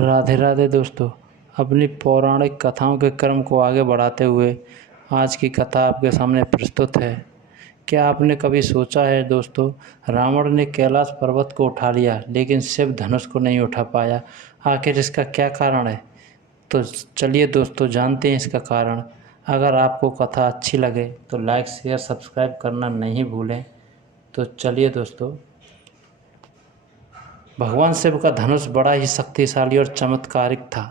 राधे राधे दोस्तों। अपनी पौराणिक कथाओं के क्रम को आगे बढ़ाते हुए आज की कथा आपके सामने प्रस्तुत है। क्या आपने कभी सोचा है दोस्तों, रावण ने कैलाश पर्वत को उठा लिया लेकिन शिव धनुष को नहीं उठा पाया। आखिर इसका क्या कारण है? तो चलिए दोस्तों जानते हैं इसका कारण। अगर आपको कथा अच्छी लगे तो लाइक शेयर सब्सक्राइब करना नहीं भूलें। तो चलिए दोस्तों, भगवान शिव का धनुष बड़ा ही शक्तिशाली और चमत्कारिक था।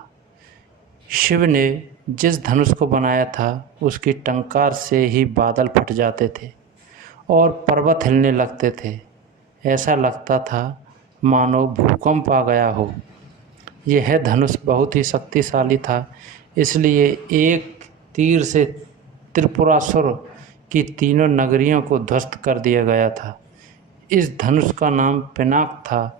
शिव ने जिस धनुष को बनाया था उसकी टंकार से ही बादल फट जाते थे और पर्वत हिलने लगते थे। ऐसा लगता था मानो भूकंप आ गया हो। यह धनुष बहुत ही शक्तिशाली था, इसलिए एक तीर से त्रिपुरासुर की तीनों नगरियों को ध्वस्त कर दिया गया था। इस धनुष का नाम पिनाक था।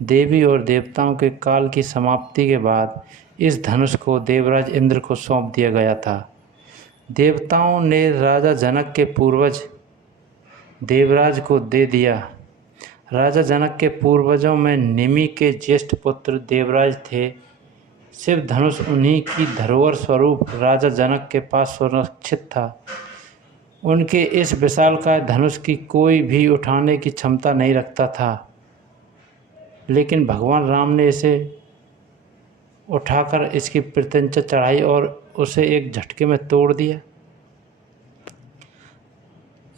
देवी और देवताओं के काल की समाप्ति के बाद इस धनुष को देवराज इंद्र को सौंप दिया गया था। देवताओं ने राजा जनक के पूर्वज देवराज को दे दिया। राजा जनक के पूर्वजों में निमि के ज्येष्ठ पुत्र देवराज थे। शिव धनुष उन्हीं की धरोहर स्वरूप राजा जनक के पास सुरक्षित था। उनके इस विशालकाय धनुष की कोई भी उठाने की क्षमता नहीं रखता था, लेकिन भगवान राम ने इसे उठाकर इसकी प्रत्यंचा चढ़ाई और उसे एक झटके में तोड़ दिया।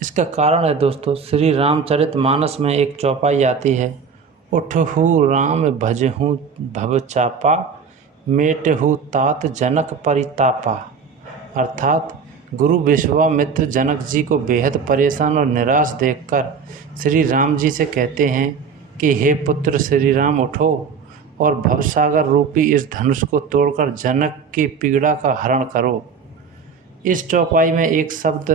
इसका कारण है दोस्तों, श्री रामचरितमानस में एक चौपाई आती है, उठहु राम भजहु भव चापा, मेटहु तात जनक परितापा। अर्थात गुरु विश्वामित्र जनक जी को बेहद परेशान और निराश देखकर श्री राम जी से कहते हैं कि हे पुत्र श्री राम, उठो और भवसागर रूपी इस धनुष को तोड़कर जनक की पीड़ा का हरण करो। इस चौपाई में एक शब्द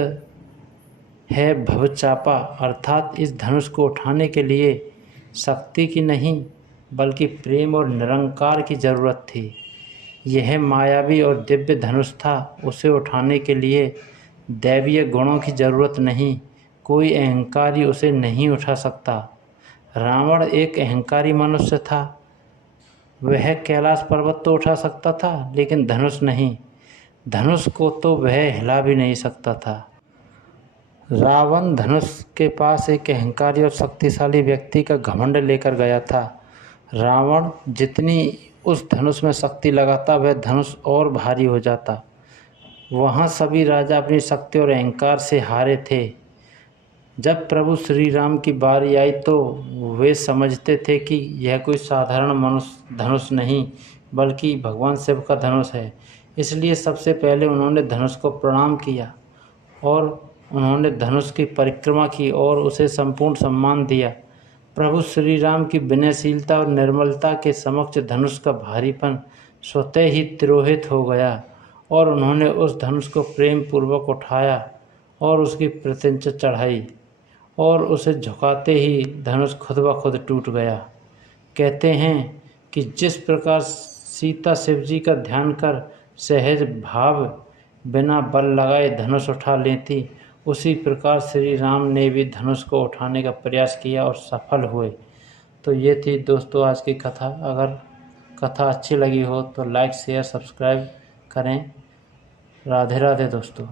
है भवचापा, अर्थात इस धनुष को उठाने के लिए शक्ति की नहीं बल्कि प्रेम और निरंकार की ज़रूरत थी। यह मायावी और दिव्य धनुष था, उसे उठाने के लिए दैवीय गुणों की ज़रूरत नहीं, कोई अहंकारी उसे नहीं उठा सकता। रावण एक अहंकारी मनुष्य था। वह कैलाश पर्वत तो उठा सकता था लेकिन धनुष नहीं। धनुष को तो वह हिला भी नहीं सकता था। रावण धनुष के पास एक अहंकारी और शक्तिशाली व्यक्ति का घमंड लेकर गया था। रावण जितनी उस धनुष में शक्ति लगाता वह धनुष और भारी हो जाता। वहाँ सभी राजा अपनी शक्ति और अहंकार से हारे थे। जब प्रभु श्री राम की बारी आई तो वे समझते थे कि यह कोई साधारण मनुष्य धनुष नहीं बल्कि भगवान शिव का धनुष है। इसलिए सबसे पहले उन्होंने धनुष को प्रणाम किया और उन्होंने धनुष की परिक्रमा की और उसे संपूर्ण सम्मान दिया। प्रभु श्री राम की विनयशीलता और निर्मलता के समक्ष धनुष का भारीपन स्वतः ही तिरोहित हो गया और उन्होंने उस धनुष को प्रेम पूर्वक उठाया और उसकी प्रत्यंचा चढ़ाई और उसे झुकाते ही धनुष खुद ब खुद टूट गया। कहते हैं कि जिस प्रकार सीता शिवजी का ध्यान कर सहज भाव बिना बल लगाए धनुष उठा लेती, उसी प्रकार श्री राम ने भी धनुष को उठाने का प्रयास किया और सफल हुए। तो ये थी दोस्तों आज की कथा। अगर कथा अच्छी लगी हो तो लाइक शेयर सब्सक्राइब करें। राधे राधे दोस्तों।